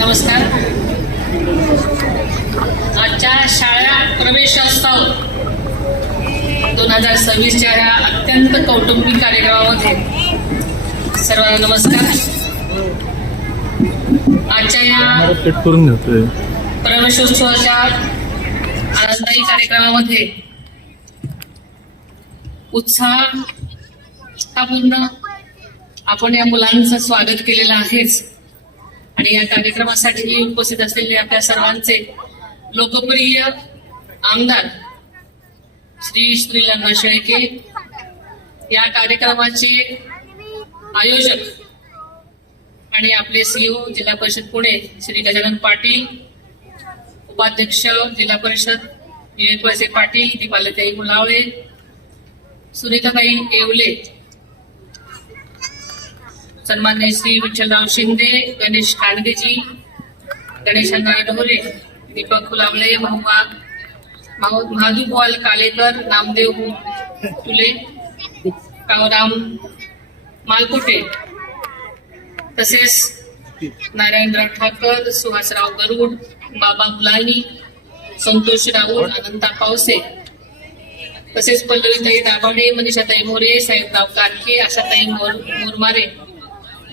नमस्कार. आजच्या शाळा प्रवेशोत्सव 2026च्या या अत्यंत कौटुंबिक कार्यक्रमामध्ये सर्वांना नमस्कार. आजच्या या प्रवेशोत्सवाच्या आनंददायी कार्यक्रमामध्ये उत्साहपूर्ण आपण या मुलांचं स्वागत केलेलं आहेच. आणि या कार्यक्रमासाठी उपस्थित असलेले आपल्या सर्वांचे लोकप्रिय आमदार श्री श्रीलंका शेळके, या कार्यक्रमाचे आयोजक आणि आपले सीईओ जिल्हा परिषद पुणे श्री गजानन पाटील, उपाध्यक्ष जिल्हा परिषद विवेक वळसे पाटील, दीपालीताई मुलावळे, सुनीताताई येवले, सन्मान्य श्री विठ्ठलराव शिंदे, गणेश कांडगेजी, गणेशांना ढोरे, दीपक फुलावळे, महादूबवाल कालेकर, नामदेव तुले, कावराम मालकुटे, तसेच नारायणराव ठाकर, सुहासराव गरुड, बाबा मुलानी, संतोष राऊत, अनंता पावसे, तसेच पल्लवीताई दाभाडे, मनीषाताई मोरे, साहेबराव कारके, आशाताई मोरमारे,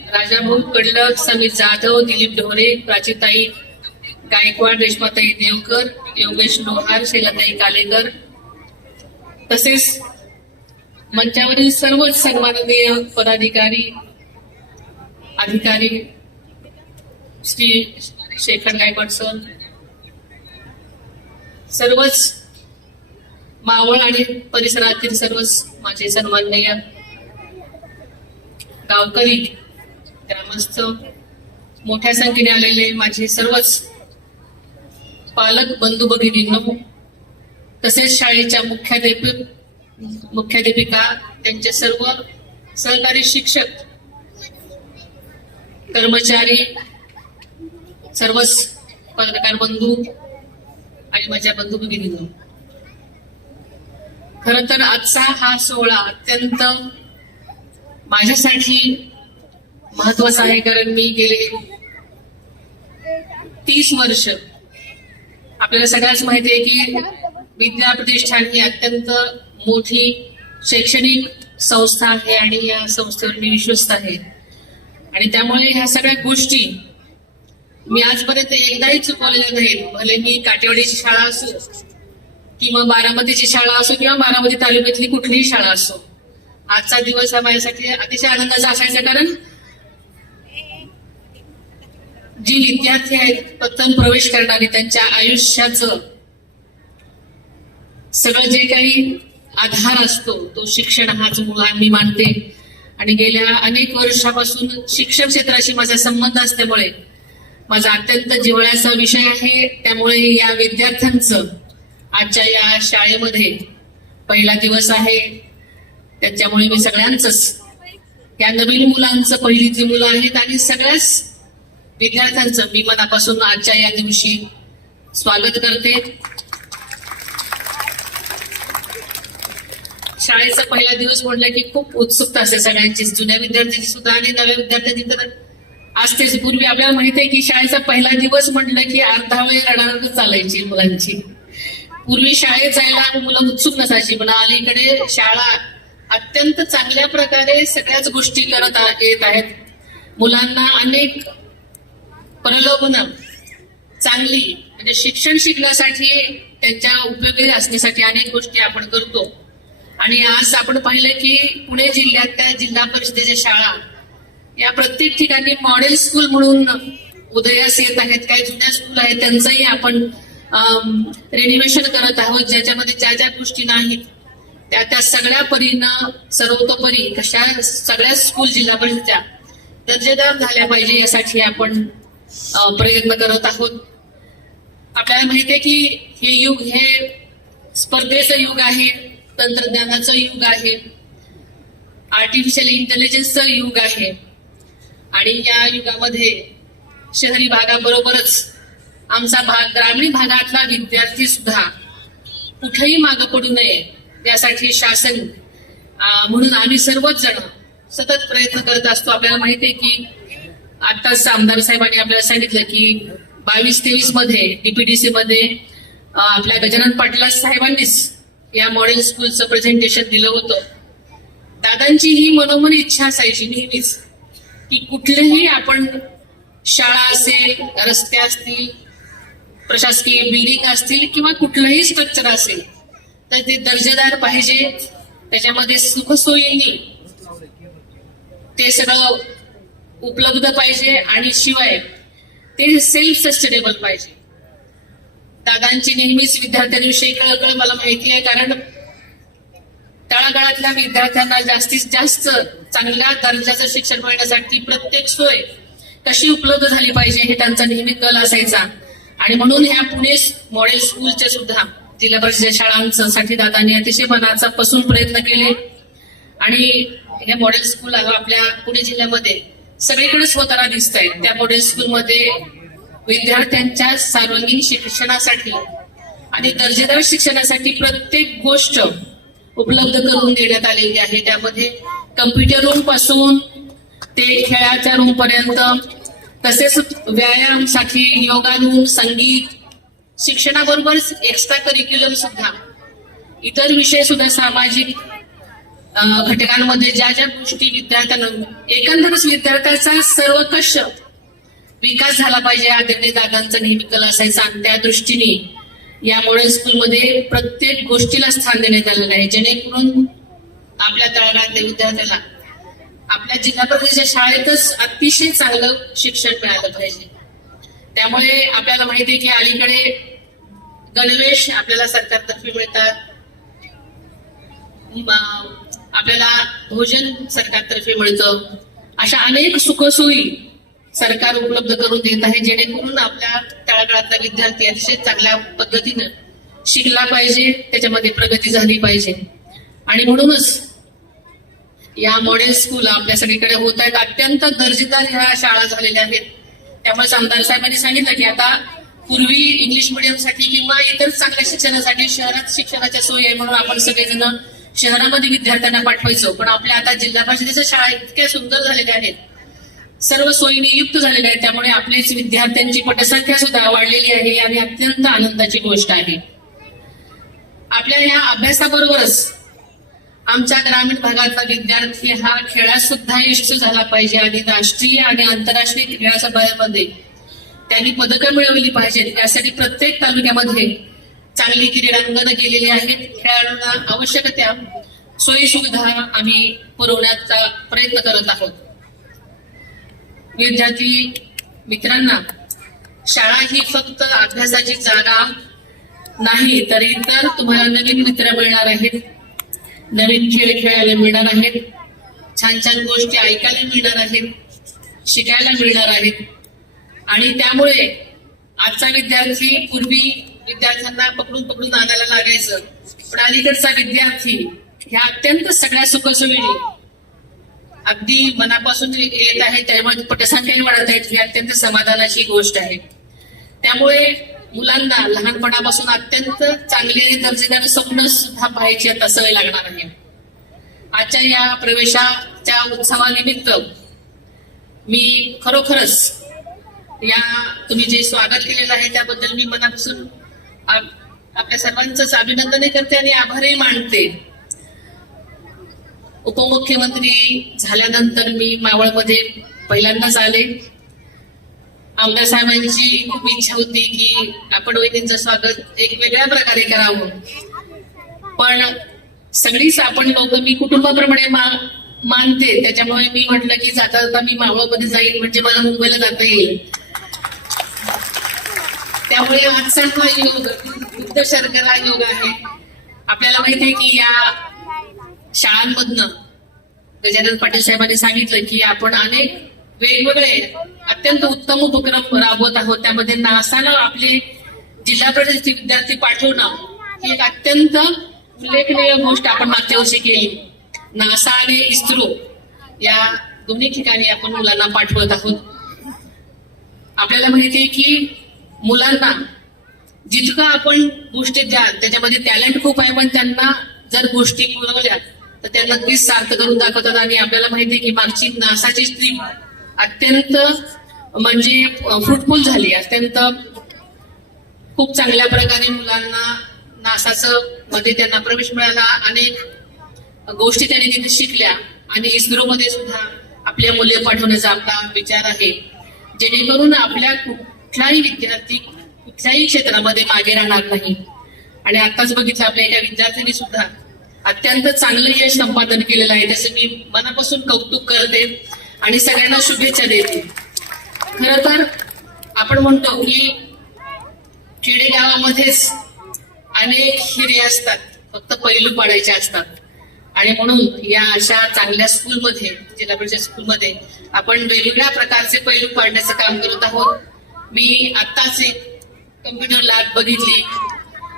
राजाभाऊ कडलक, समीर जाधव, दिलीप ढोरे, प्राचीताई गायकवाड, रेश्माताई देवकर, योगेश लोहार, शैलाताई कालेकर, तसेच मंचावरील सर्वच सन्माननीय पदाधिकारी अधिकारी, श्री शेखर गायकवाड सर, सर्वच मावळ आणि परिसरातील सर्वच माझे सन्माननीय गावकरी, ग्रामस्थ, मोठ्या संख्येने आलेले माझे सर्वच पालक बंधू भगिनींनो, तसेच शाळेच्या मुख्याध्यापिका, त्यांचे सर्व सहकारी शिक्षक, कर्मचारी, सर्वच पत्रकार बंधू आणि माझ्या बंधू भगिनींनो, खर तर आजचा हा सोहळा अत्यंत माझ्यासाठी महत्वाचा आहे. कारण मी गेले 30 वर्ष, आपल्याला सगळ्याच माहिती आहे की विद्या प्रतिष्ठान ही अत्यंत मोठी शैक्षणिक संस्था आहे आणि या संस्थेवर मी विश्वस्त आहे. आणि त्यामुळे ह्या सगळ्या गोष्टी मी आजपर्यंत एकदाही चुकवलेल्या नाहीत. भले मी काटेवाडीची शाळा असो किंवा बारामतीची शाळा असो किंवा बारामती तालुक्यातली कुठलीही शाळा असो, आजचा दिवस हा माझ्यासाठी अतिशय आनंदाचा असायचा. कारण जी विद्यार्थी आहेत, प्रथम प्रवेश करणारे, त्यांच्या आयुष्याचं सगळं जे काही आधार असतो तो शिक्षण हाच मुळात मी मानते. आणि गेल्या अनेक वर्षापासून शिक्षण क्षेत्राशी माझा संबंध असल्यामुळे माझा अत्यंत जिव्हाळ्याचा विषय आहे. त्यामुळे या विद्यार्थ्यांचं आजच्या या शाळेमध्ये पहिला दिवस आहे, त्याच्यामुळे मी सगळ्यांचंच, या नवीन मुलांचं, पहिलीतली मुलं आहेत आणि सगळ्याच विद्यार्थ्यांचं मी मनापासून आजच्या या दिवशी स्वागत करते. शाळेचा पहिला दिवस म्हटलं की खूप उत्सुकता असते सगळ्यांची, जुन्या विद्यार्थ्यांची सुद्धा आणि नव्या विद्यार्थ्यांची तर असतेच. पूर्वी आपल्याला माहिती आहे की शाळेचा पहिला दिवस म्हटलं की अर्धा वेळ रडारड चालायची मुलांची. पूर्वी शाळेत जायला मुलं उत्सुक नसायची, पण अलीकडे शाळा अत्यंत चांगल्या प्रकारे सगळ्याच गोष्टी करत येत आहेत. मुलांना अनेक प्रलोभनं, चांगली म्हणजे शिक्षण शिकण्यासाठी, त्यांच्या उपयोगी असण्यासाठी अनेक गोष्टी आपण करतो. आणि आज आपण पाहिलं की पुणे जिल्ह्यातल्या जिल्हा परिषदेच्या शाळा या प्रत्येक ठिकाणी मॉडेल स्कूल म्हणून उदयास येत आहेत. काही जुन्या स्कूल आहेत त्यांचंही आपण रेनिव्हेशन करत आहोत, ज्याच्यामध्ये ज्या ज्या गोष्टी नाहीत त्या सगळ्या परीनं सर्वतोपरी कशा सगळ्या स्कूल जिल्हा परिषदेच्या दर्जेदार झाल्या पाहिजे यासाठी आपण प्रयत्न करत आहोत. आपल्याला माहितीये की हे युग हे स्पर्धेचं युग आहे, तंत्रज्ञानाचं युग आहे, आर्टिफिशियल इंटेलिजन्सचं युग आहे. आणि या युगामध्ये शहरी भागाबरोबरच आमचा भाग, ग्रामीण भागातला विद्यार्थी सुद्धा कुठेही मागं पडू नये यासाठी शासन म्हणून आम्ही सर्वच जण सतत प्रयत्न करत असतो. आपल्याला माहिती आहे की आताच आमदार साहेबांनी आपल्याला सांगितलं की 22-23 मध्ये डीपीडीसी मध्ये आपल्या गजानन पाटील साहेबांनीच या मॉडेल स्कूलचं प्रेझेंटेशन दिलं होतं. दादांची ही मनोमन इच्छा असायची नेहमीच की कुठलेही आपण शाळा असेल, रस्ते असतील, प्रशासकीय बिल्डिंग असतील किंवा कुठलंही स्ट्रक्चर असेल तर ते दर्जेदार पाहिजे, त्याच्यामध्ये सुखसोयींनी ते सगळं उपलब्ध पाहिजे आणि शिवाय ते सेल्फ सस्टेनेबल पाहिजे. दादांची नेहमीच विद्यार्थ्यांविषयी कळकळ मला माहिती आहे, कारण तळागाळातल्या विद्यार्थ्यांना जास्तीत जास्त चांगल्या दर्जाचं शिक्षण मिळण्यासाठी प्रत्येक सोय कशी उपलब्ध झाली पाहिजे हे त्यांचा नेहमी कल असायचा. आणि म्हणून ह्या पुणे मॉडेल स्कूलच्या सुद्धा जिल्हा परिषद शाळांसाठी दादांनी अतिशय मनापासून प्रयत्न केले. आणि हे मॉडेल स्कूल आपल्या पुणे जिल्ह्यामध्ये सगळीकडेच होताना दिसत आहे. त्या मॉडेल स्कूलमध्ये विद्यार्थ्यांच्या सर्वांगीण शिक्षणासाठी आणि दर्जेदार शिक्षणासाठी प्रत्येक गोष्ट उपलब्ध करून देण्यात आलेली आहे. त्यामध्ये कम्प्युटर रूम पासून ते खेळाच्या रूम पर्यंत, तसेच व्यायामसाठी योगा रूम, संगीत शिक्षणाबरोबरच एक्स्ट्रा करिक्युलम सुद्धा, इतर विषय सुद्धा, सामाजिक घटकांमध्ये ज्या ज्या गोष्टी विद्यार्थ्यांना, एकंदरच विद्यार्थ्याचा सर्वकष विकास झाला पाहिजे आदरणीय दादांचा नेहमी कल असायचा. आणि त्या दृष्टीने या मॉडेल स्कूलमध्ये प्रत्येक गोष्टीला स्थान देण्यात आलेलं आहे, जेणेकरून आपल्या तळागाळातल्या विद्यार्थ्याला आपल्या जिल्हा परिषदेच्या शाळेतच अतिशय चांगलं शिक्षण मिळालं पाहिजे. त्यामुळे आपल्याला माहिती आहे की अलीकडे गणवेश आपल्याला सरकारतर्फे मिळतात, आपल्याला भोजन सरकारतर्फे मिळतं, अशा अनेक सुखसोयी सरकार उपलब्ध करून देत आहे, जेणेकरून आपल्या तळागाळातला विद्यार्थी अतिशय चांगल्या पद्धतीनं शिकला पाहिजे, त्याच्यामध्ये प्रगती झाली पाहिजे. आणि म्हणूनच या मॉडेल स्कूल आपल्या सगळीकडे होत आहेत. अत्यंत दर्जेदार ह्या शाळा झालेल्या आहेत. त्यामुळे आमदार साहेबांनी सांगितलं की आता पूर्वी इंग्लिश मिडियमसाठी किंवा इतर चांगल्या शिक्षणासाठी शहरात शिक्षणाच्या सोयी आहे म्हणून आपण सगळेजण शहरामध्ये विद्यार्थ्यांना पाठवायचो, पण आपल्या आता जिल्हा परिषदेच्या शाळा इतक्या सुंदर झालेल्या आहेत, सर्व सोयीने युक्त झालेल्या आहेत. त्यामुळे आपल्याच विद्यार्थ्यांची पटसंख्या सुद्धा वाढलेली आहे आणि अत्यंत आनंदाची गोष्ट आहे. आपल्या या अभ्यासाबरोबरच आमच्या ग्रामीण भागातला विद्यार्थी हा खेळात सुद्धा यशस्वी झाला पाहिजे आणि राष्ट्रीय आणि आंतरराष्ट्रीय क्रीडा स्पर्धांमध्ये त्यांनी पदकं मिळवली पाहिजेत. त्यासाठी प्रत्येक तालुक्यामध्ये चांगली क्रीडांगणं केलेली आहेत. खेळाडूंना आवश्यक त्या सोयी सुविधा आम्ही पुरवण्याचा प्रयत्न करत आहोत. विद्यार्थी मित्रांना, शाळा ही फक्त अभ्यासाची जागा नाही, तर इतर तुम्हाला नवीन मित्र मिळणार आहेत, नवीन खेळ खेळायला मिळणार आहेत, छान छान गोष्टी ऐकायला मिळणार आहेत, शिकायला मिळणार आहेत. आणि त्यामुळे आजचा विद्यार्थी, पूर्वी विद्यार्थ्यांना पकडून पकडून आणायला लागायचं, पण अलीकडचा विद्यार्थी ह्या अत्यंत सगळ्या सुखसुविधा अगदी मनापासून येत आहे, त्यामुळे पटसंख्याही वाढत आहेत. ही अत्यंत समाधानाची गोष्ट आहे. त्यामुळे मुलांना लहानपणापासून अत्यंत चांगली आणि दर्जेदार स्वप्न सुद्धा पाहायची आता सवय लागणार आहे. आजच्या या प्रवेशाच्या उत्सवानिमित्त मी खरोखरच या तुम्ही जे स्वागत केलेलं आहे त्याबद्दल मी मनापासून आपल्या सर्वांचंच अभिनंदनही करते आणि आभारही मानते. उपमुख्यमंत्री झाल्यानंतर मी मावळमध्ये पहिल्यांदाच आले. आमदार साहेबांची खूप इच्छा होती की आपण वहिनींचं स्वागत एक वेगळ्या प्रकारे करावं, पण सगळीच आपण लोक मी कुटुंबाप्रमाणे मानते, त्याच्यामुळे मी म्हटलं की जाता जाता मी मावळमध्ये जाईल म्हणजे मला मुंबईला जाता येईल. त्यामुळे आजचा हा योग बुद्ध शर्करा योग आहे. आपल्याला माहिती आहे की या शाळांमधनं गजानन पाटील साहेबांनी सांगितलं की आपण अनेक वेगवेगळे अत्यंत उत्तम उपक्रम राबवत आहोत. त्यामध्ये नासानं आपले जिल्हा परिषदेचे विद्यार्थी पाठवणं ही एक अत्यंत उल्लेखनीय गोष्ट आपण मागच्या वर्षी केली. नासा आणि इस्रो या दोन्ही ठिकाणी आपण मुलांना पाठवत आहोत. आपल्याला माहिती आहे की मुलांना जितकं आपण गोष्टी द्याल त्याच्यामध्ये टॅलेंट खूप आहे, पण त्यांना जर गोष्टी पुरवल्या तर त्या नक्कीच सार्थ करून दाखवतात. आणि आपल्याला माहिती आहे की मागची नासाची ट्रिप अत्यंत म्हणजे फ्रुटफुल झाली. अत्यंत खूप चांगल्या प्रकारे मुलांना नासाचं मध्ये त्यांना प्रवेश मिळाला. अनेक गोष्टी त्यांनी तिथे शिकल्या आणि इस्रो मध्ये सुद्धा आपल्या मूल्य पाठवण्याचा आपला विचार आहे, जेणेकरून आपल्या कुठलाही विद्यार्थी कुठल्याही क्षेत्रामध्ये मागे राहणार नाही. आणि आताच बघितलं आपल्या एका विद्यार्थ्यांनी सुद्धा अत्यंत चांगलं यश संपादन केलेलं आहे. त्याचं मी मनापासून कौतुक करते आणि सगळ्यांना शुभेच्छा देते. खरं तर आपण म्हणतो की खेडेगावामध्येच अनेक हिरे असतात, फक्त पैलू पाडायचे असतात. आणि म्हणून या अशा चांगल्या स्कूलमध्ये, जिल्हा परिषद स्कूलमध्ये आपण वेगवेगळ्या प्रकारचे पैलू पाडण्याचं काम करत आहोत. मी आत्ताच एक कम्प्युटर लॅब बघितली.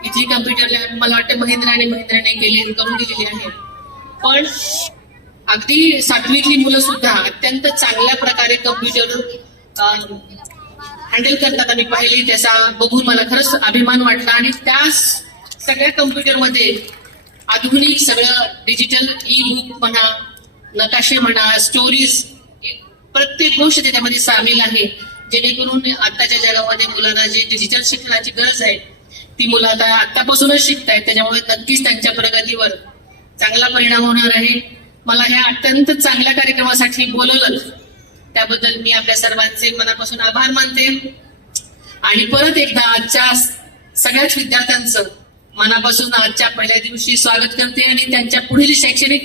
इथली कम्प्युटर लॅब मला वाटतं महिंद्राने करून दिलेली आहे. पण अगदी 7वीतली मुलं सुद्धा अत्यंत चांगल्या प्रकारे कम्प्युटर हँडल करतात. आणि पाहिली त्याचा बघून मला खरंच अभिमान वाटला. आणि त्या सगळ्या कम्प्युटरमध्ये आधुनिक सगळं डिजिटल ई बुक म्हणा, नकाशे म्हणा, स्टोरीज, प्रत्येक गोष्ट त्याच्यामध्ये सामील आहे, जेणेकरून आताच्या जगामध्ये मुलांना जी डिजिटल शिक्षणाची गरज आहे ती मुलं आता आतापासूनच शिकतायत. त्याच्यामुळे नक्कीच त्यांच्या प्रगतीवर चांगला परिणाम होणार आहे. मला ह्या अत्यंत चांगल्या कार्यक्रमासाठी बोलवलं त्याबद्दल मी आपल्या सर्वांचे मनापासून आभार मानते. आणि परत एकदा आजच्या सगळ्याच विद्यार्थ्यांचं मनापासून आजच्या पहिल्या दिवशी स्वागत करते आणि त्यांच्या पुढील शैक्षणिक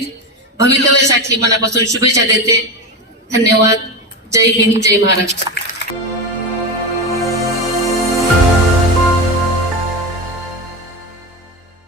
भवितव्यासाठी मनापासून शुभेच्छा देते. धन्यवाद. जय हिंद, जय महाराष्ट्र.